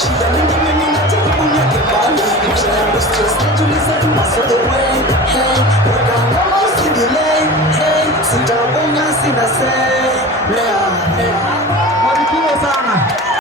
shida mingi mimi najaribu niweke mbali, maisha yangu stress najiuliza tu what's on the way. Hey, weka ngoma usidelay. Hey, sitabonga sina say.